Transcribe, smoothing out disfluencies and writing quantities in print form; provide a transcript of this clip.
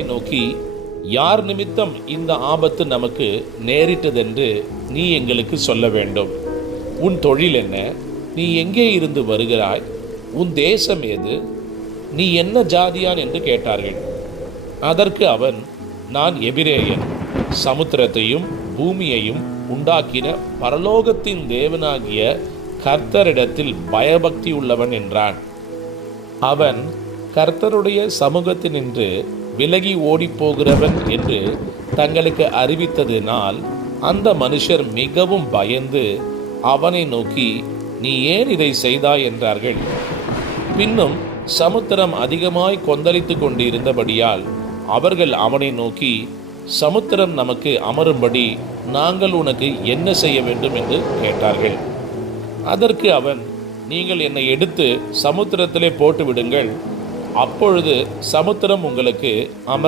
நோக்கி, யார் நிமித்தம் இந்த ஆபத்து நமக்கு நேரிட்டதென்று நீ எங்களுக்கு சொல்ல வேண்டும். உன் தொழில் என்ன? நீ எங்கே இருந்து வருகிறாய்? உன் தேசம் ஏது? நீ என்ன ஜாதியான் என்று கேட்டார்கள். அதற்கு அவன், நான் எபிரேயன், சமுத்திரத்தையும் பூமியையும் உண்டாக்கின பரலோகத்தின் தேவனாகிய கர்த்தரிடத்தில் பயபக்தி உள்ளவன் என்றான். அவன் கர்த்தருடைய சமூகத்தினின்று விலகி ஓடிப்போகிறவன் என்று தங்களுக்கு அறிவித்ததினால் அந்த மனுஷர் மிகவும் பயந்து அவனை நோக்கி, நீ ஏன் இதை செய்தாய் என்றார்கள். பின்னும் சமுத்திரம் அதிகமாய் கொந்தளித்து கொண்டிருந்தபடியால் அவர்கள் அவனை நோக்கி, சமுத்திரம் நமக்கு அமரும்படி நாங்கள் உனக்கு என்ன செய்ய வேண்டும் என்று கேட்டார்கள். அதற்கு அவன், நீங்கள் என்னை எடுத்து சமுத்திரத்திலே போட்டு விடுங்கள், அப்பொழுது சமுத்திரம் உங்களுக்கு அமர